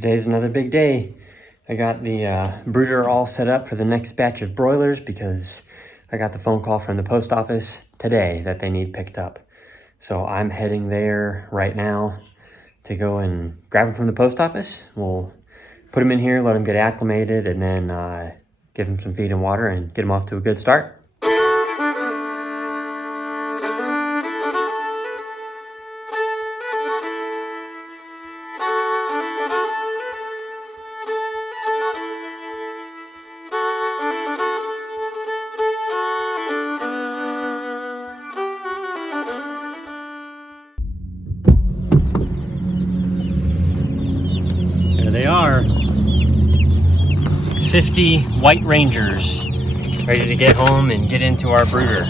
Today's another big day. I got the brooder all set up for the next batch of broilers because I got the phone call from the post office today that they need picked up. So I'm heading there right now to go and grab them from the post office. We'll put them in here, let them get acclimated, and then give them some feed and water and get them off to a good start. There they are. 50 White Rangers ready to get home and get into our brooder.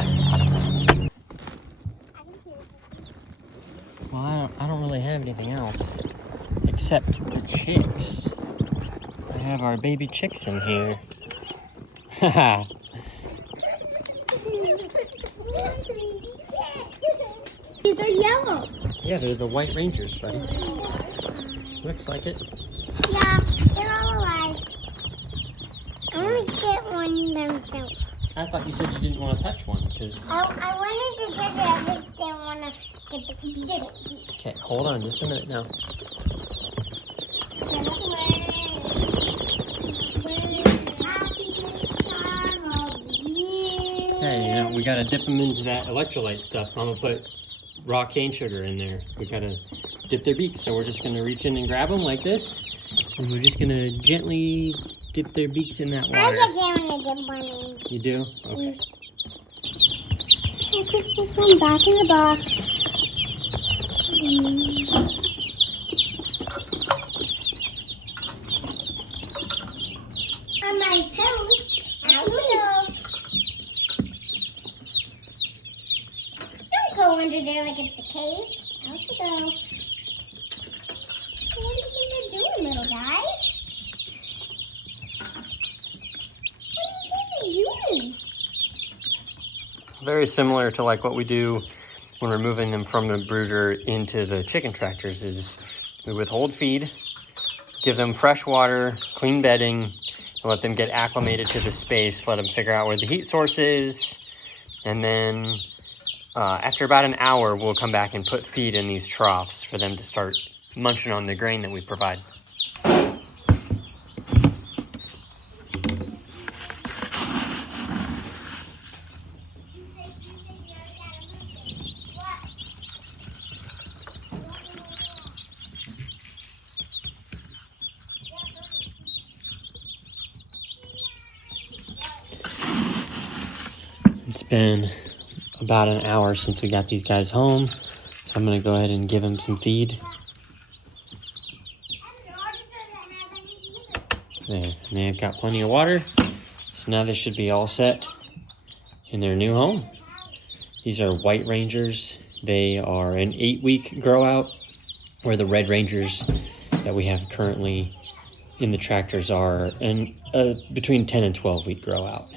Well, I don't really have anything else except the chicks. I have our baby chicks in here. Haha. They're yellow. Yeah, they're the White Rangers, buddy. Looks like it. Yeah, they're all alive. I want to get one themselves. I thought you said you didn't want to touch one because. I wanted to touch it. I just didn't want to get the chickens. Okay, hold on just a minute now. Okay, we gotta dip them into that electrolyte stuff. I'm gonna put raw cane sugar in there. We gotta dip their beaks, so we're just gonna reach in and grab them like this, and we're just gonna gently dip their beaks in that water. I just want to dip one in. You do? Okay. I'll put this one back in the box. On my toes. Out you go. Don't go under there like it's a cave. Out you go. What do you think you're doing, little guys? What do you think you're doing? Very similar to like what we do when we're moving them from the brooder into the chicken tractors is we withhold feed, give them fresh water, clean bedding, and let them get acclimated to the space, let them figure out where the heat source is, and then after about an hour, we'll come back and put feed in these troughs for them to start munching on the grain that we provide. It's been about an hour since we got these guys home, so I'm gonna go ahead and give them some feed. There, and they've got plenty of water, so now they should be all set in their new home. These are White Rangers. They are an 8-week grow out, where the Red Rangers that we have currently in the tractors are between 10 and 12-week grow out.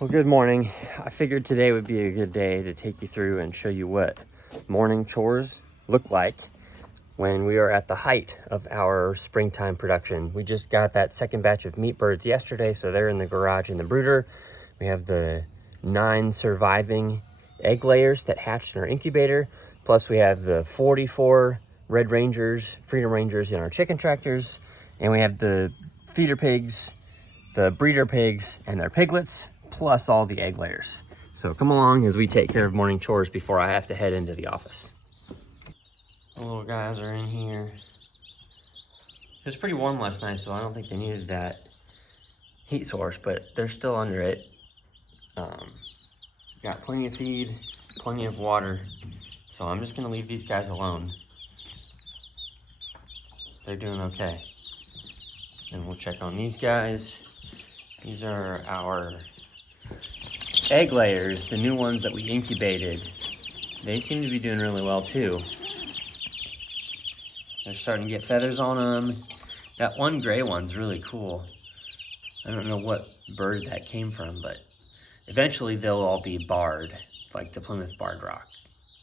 Well, good morning. I figured today would be a good day to take you through and show you what morning chores look like when we are at the height of our springtime production. We just got that second batch of meat birds yesterday, so they're in the garage in the brooder. We have the 9 surviving egg layers that hatched in our incubator, plus we have the 44 Red Rangers, Freedom Rangers in our chicken tractors, and we have the feeder pigs, the breeder pigs, and their piglets, plus all the egg layers. So come along as we take care of morning chores before I have to head into the office. The little guys are in here. It was pretty warm last night, so I don't think they needed that heat source, but they're still under it. Got plenty of feed, plenty of water, so I'm just gonna leave these guys alone. They're doing okay. And we'll check on these guys. These are our egg layers, the new ones that we incubated. They seem to be doing really well too. They're starting to get feathers on them. That one gray one's really cool. I don't know what bird that came from, but eventually they'll all be barred, like the Plymouth barred rock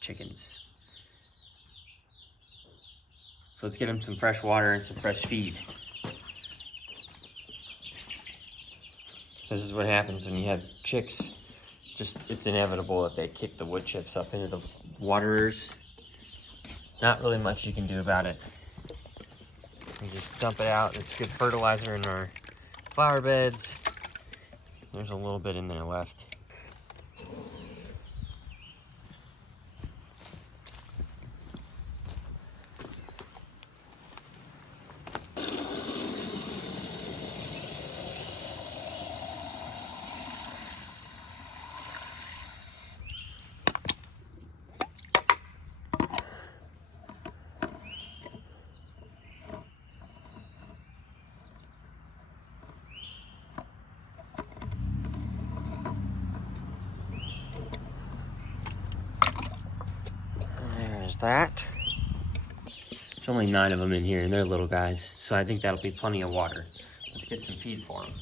chickens. So let's get them some fresh water and some fresh feed. This is what happens when you have chicks. It's inevitable that they kick the wood chips up into the waterers. Not really much you can do about it. You just dump it out. It's good fertilizer in our flower beds. There's a little bit in there left. There's that. There's only 9 of them in here, and they're little guys, so I think that'll be plenty of water. Let's get some feed for them.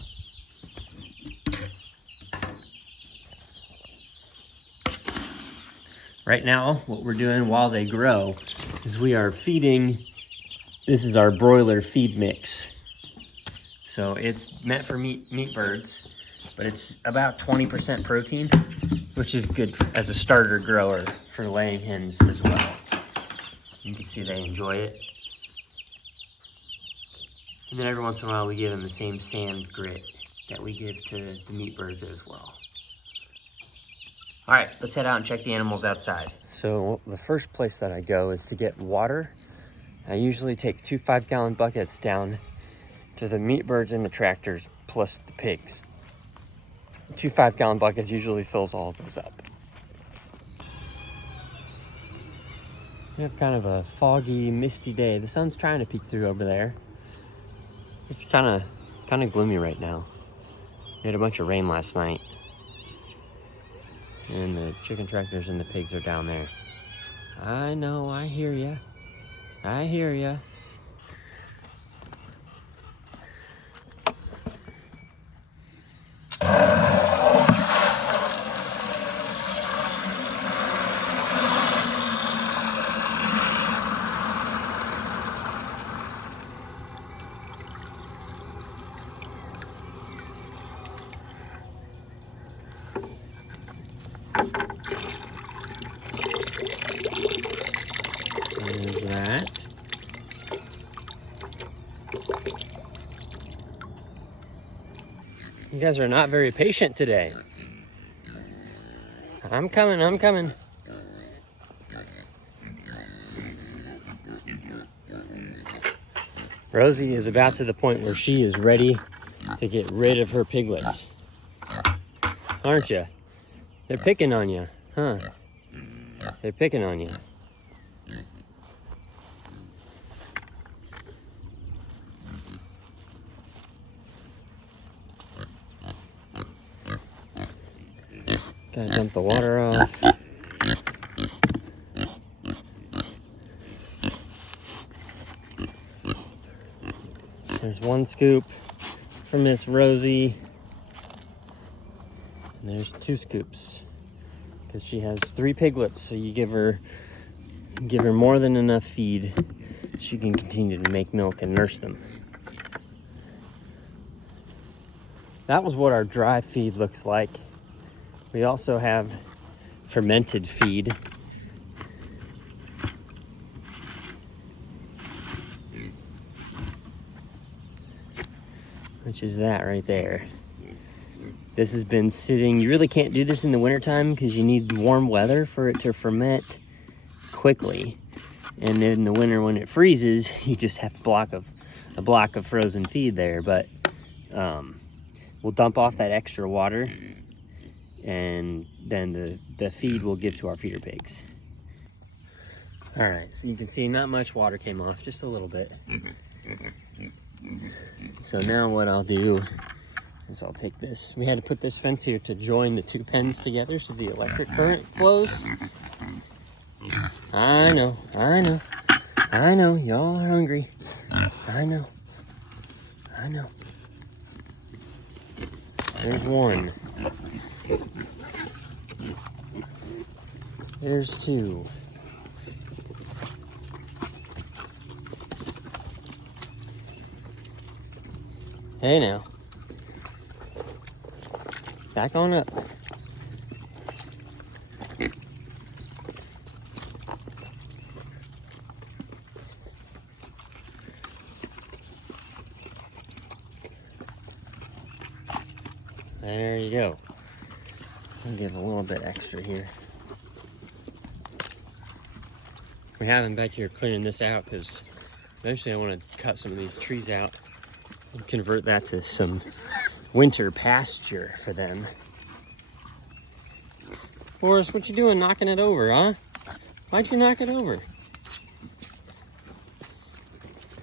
Right now, what we're doing while they grow is we are feeding. This is our broiler feed mix. So it's meant for meat birds, but it's about 20% protein, which is good as a starter grower for laying hens as well. You can see they enjoy it. And then every once in a while we give them the same sand grit that we give to the meat birds as well. All right, let's head out and check the animals outside. So the first place that I go is to get water. I usually take 2 5-gallon buckets down to the meat birds and the tractors, plus the pigs. 2 5-gallon buckets usually fills all of those up. We have kind of a foggy, misty day. The sun's trying to peek through over there. It's kind of gloomy right now. We had a bunch of rain last night. And the chicken tractors and the pigs are down there. I know, I hear ya. I hear ya. There's that. You guys are not very patient today. I'm coming. Rosie is about to the point where she is ready to get rid of her piglets. Aren't you? They're picking on you, huh? They're picking on you. Gotta dump the water off. There's one scoop for Miss Rosie. And there's 2 scoops because she has 3 piglets, so you give her more than enough feed. She can continue to make milk and nurse them. That was what our dry feed looks like. We also have fermented feed. Which is that right there. This has been sitting, you really can't do this in the wintertime because you need warm weather for it to ferment quickly. And in the winter when it freezes, you just have a block of frozen feed there. But we'll dump off that extra water and then the feed we'll give to our feeder pigs. All right, so you can see not much water came off, just a little bit. So now what I'll do is I'll take this. We had to put this fence here to join the 2 pens together so the electric current flows. I know, y'all are hungry. I know. There's 1. There's 2. Hey now. Back on up. There you go. I'll give a little bit extra here. We have them back here clearing this out because eventually I want to cut some of these trees out and convert that to some winter pasture for them. Forrest, what you doing knocking it over, huh? Why'd you knock it over?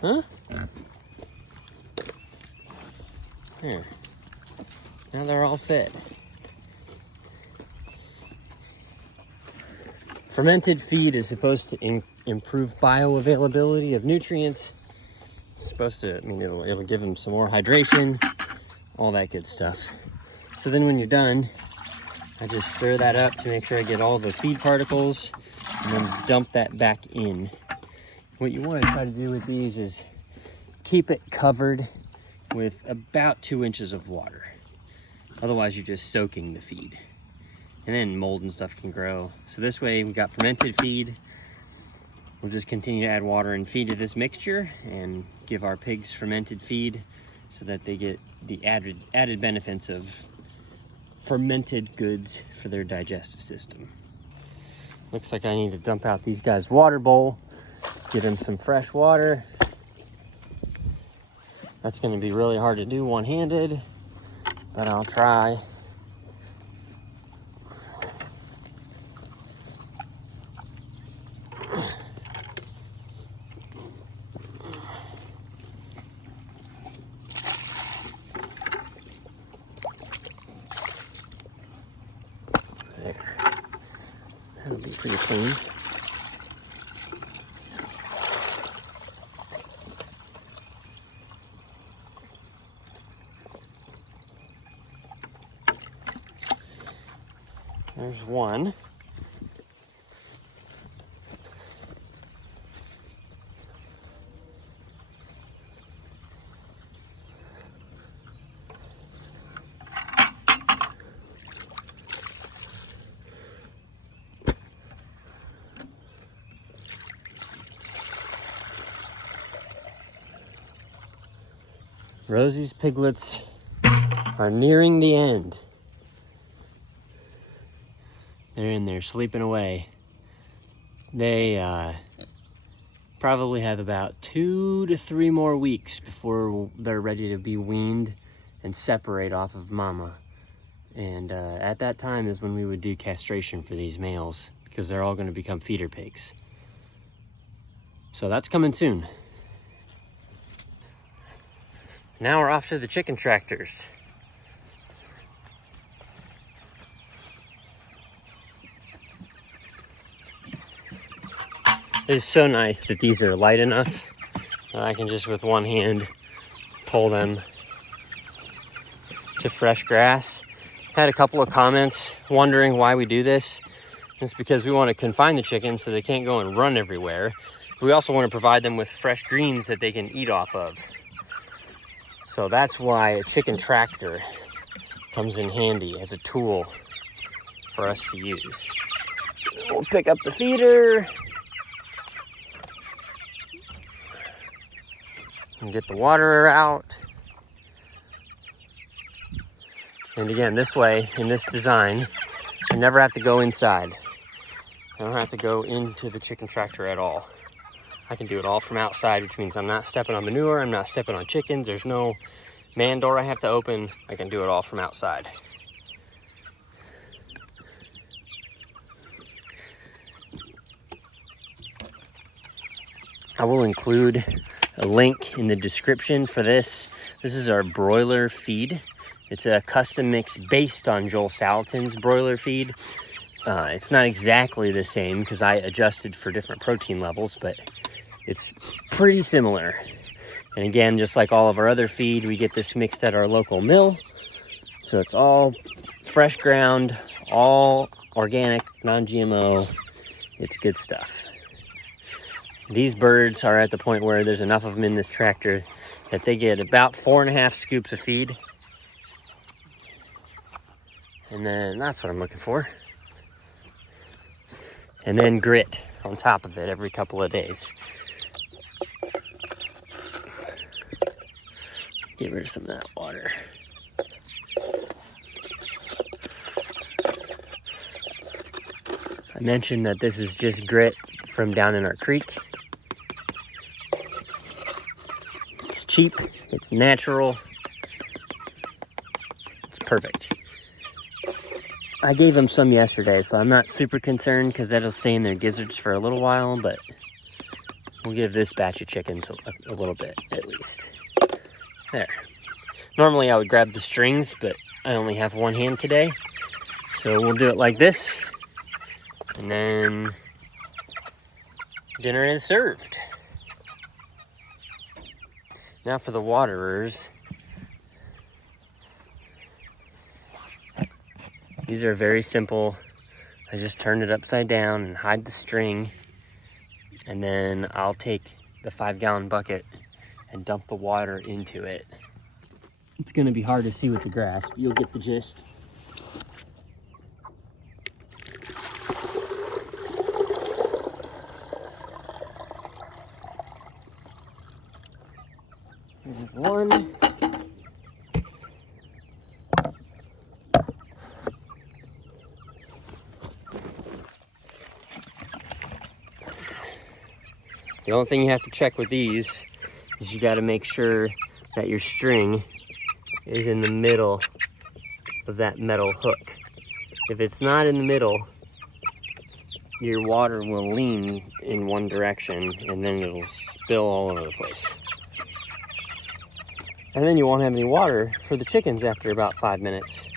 Huh? There. Now they're all fed. Fermented feed is supposed to improve bioavailability of nutrients. It's supposed to, it'll give them some more hydration, all that good stuff. So then when you're done, I just stir that up to make sure I get all the feed particles and then dump that back in. What you want to try to do with these is keep it covered with about 2 inches of water. Otherwise you're just soaking the feed. And then mold and stuff can grow. So this way we got fermented feed. We'll just continue to add water and feed to this mixture and give our pigs fermented feed so that they get the added benefits of fermented goods for their digestive system. Looks like I need to dump out these guys' water bowl, get them some fresh water. That's going to be really hard to do one-handed, but I'll try. There. That'll be pretty clean. There's one. Rosie's piglets are nearing the end. They're in there sleeping away. They probably have about 2 to 3 more weeks before they're ready to be weaned and separate off of mama. And at that time is when we would do castration for these males because they're all going to become feeder pigs. So that's coming soon. Now we're off to the chicken tractors. It is so nice that these are light enough that I can just with one hand pull them to fresh grass. Had a couple of comments wondering why we do this. It's because we want to confine the chickens so they can't go and run everywhere. We also want to provide them with fresh greens that they can eat off of. So that's why a chicken tractor comes in handy as a tool for us to use. We'll pick up the feeder and get the water out. And again, this way, in this design, I never have to go inside. I don't have to go into the chicken tractor at all. I can do it all from outside, which means I'm not stepping on manure, I'm not stepping on chickens, there's no man door I have to open. I can do it all from outside. I will include a link in the description for this. This is our broiler feed. It's a custom mix based on Joel Salatin's broiler feed. It's not exactly the same because I adjusted for different protein levels, but it's pretty similar. And again, just like all of our other feed, we get this mixed at our local mill. So it's all fresh ground, all organic, non-GMO. It's good stuff. These birds are at the point where there's enough of them in this tractor that they get about 4.5 scoops of feed. And then that's what I'm looking for. And then grit on top of it every couple of days. Get rid of some of that water. I mentioned that this is just grit from down in our creek. It's cheap, it's natural, it's perfect. I gave them some yesterday, so I'm not super concerned because that'll stay in their gizzards for a little while, but we'll give this batch of chickens a little bit at least. There. Normally I would grab the strings, but I only have one hand today, so we'll do it like this, and then dinner is served. Now for the waterers. These are very simple. I just turn it upside down and hide the string. And then I'll take the 5-gallon bucket and dump the water into it. It's gonna be hard to see with the grass, but you'll get the gist. There's one. The only thing you have to check with these is you got to make sure that your string is in the middle of that metal hook. If it's not in the middle, your water will lean in one direction and then it'll spill all over the place. And then you won't have any water for the chickens after about 5 minutes.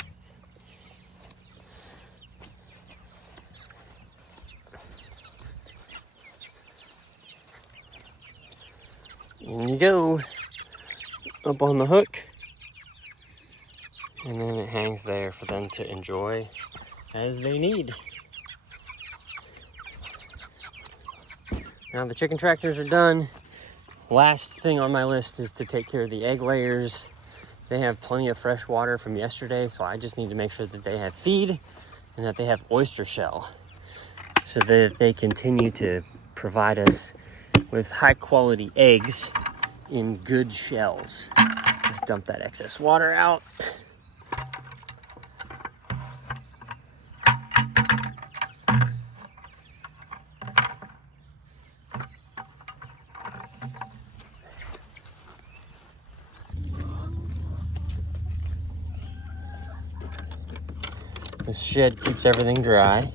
In you go, up on the hook, and then it hangs there for them to enjoy as they need. Now the chicken tractors are done. Last thing on my list is to take care of the egg layers. They have plenty of fresh water from yesterday, so I just need to make sure that they have feed and that they have oyster shell so that they continue to provide us with high quality eggs in good shells. Just dump that excess water out. This shed keeps everything dry.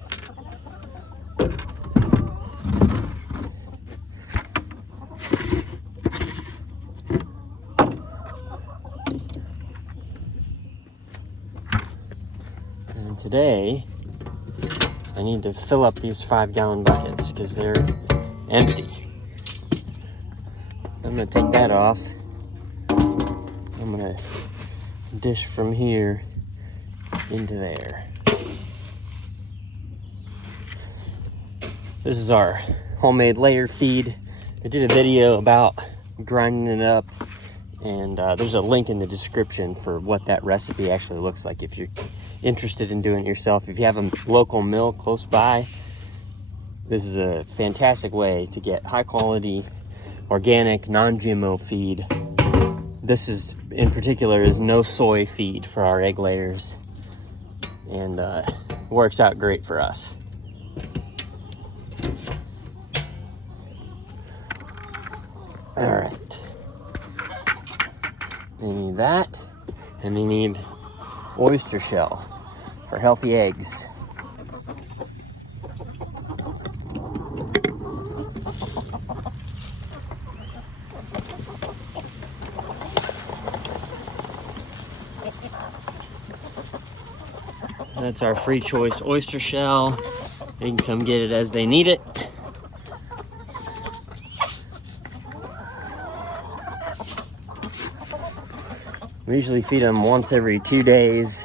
And today, I need to fill up these 5-gallon buckets because they're empty. I'm gonna take that off. I'm gonna dish from here into there. This is our homemade layer feed. I did a video about grinding it up, and there's a link in the description for what that recipe actually looks like if you're interested in doing it yourself. If you have a local mill close by, this is a fantastic way to get high quality, organic, non-GMO feed. This is, in particular, is no soy feed for our egg layers, and works out great for us. All right, they need that, and they need oyster shell for healthy eggs. That's our free choice oyster shell. They can come get it as they need it. We usually feed them once every 2 days.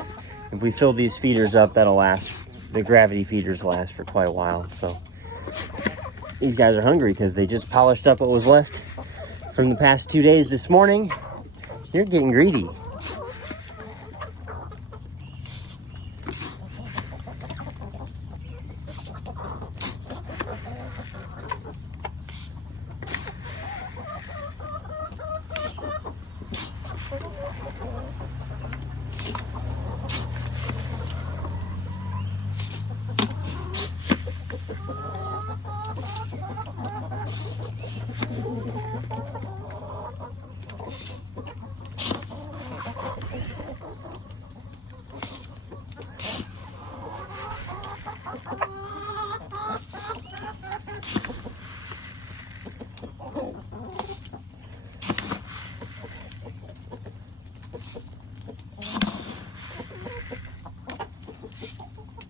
If we fill these feeders up, that'll last. The gravity feeders last for quite a while. So these guys are hungry because they just polished up what was left from the past 2 days this morning. They're getting greedy.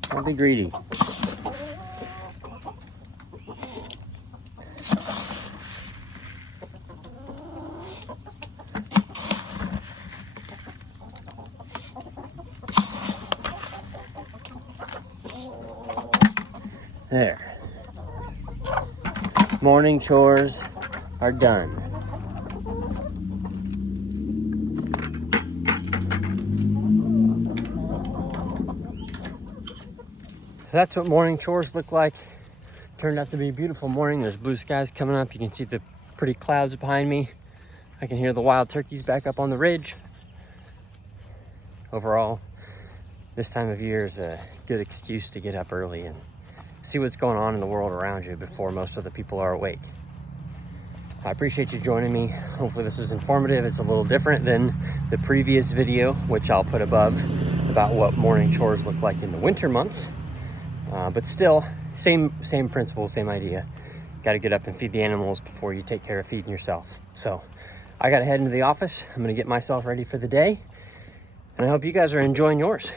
Don't be greedy. There. Morning chores are done. That's what morning chores look like. Turned out to be a beautiful morning. There's blue skies coming up. You can see the pretty clouds behind me. I can hear the wild turkeys back up on the ridge. Overall, this time of year is a good excuse to get up early and see what's going on in the world around you before most of the people are awake. I appreciate you joining me. Hopefully this was informative. It's a little different than the previous video, which I'll put above, about what morning chores look like in the winter months. But still, same principle, same idea. Got to get up and feed the animals before you take care of feeding yourself. So I got to head into the office. I'm going to get myself ready for the day. And I hope you guys are enjoying yours.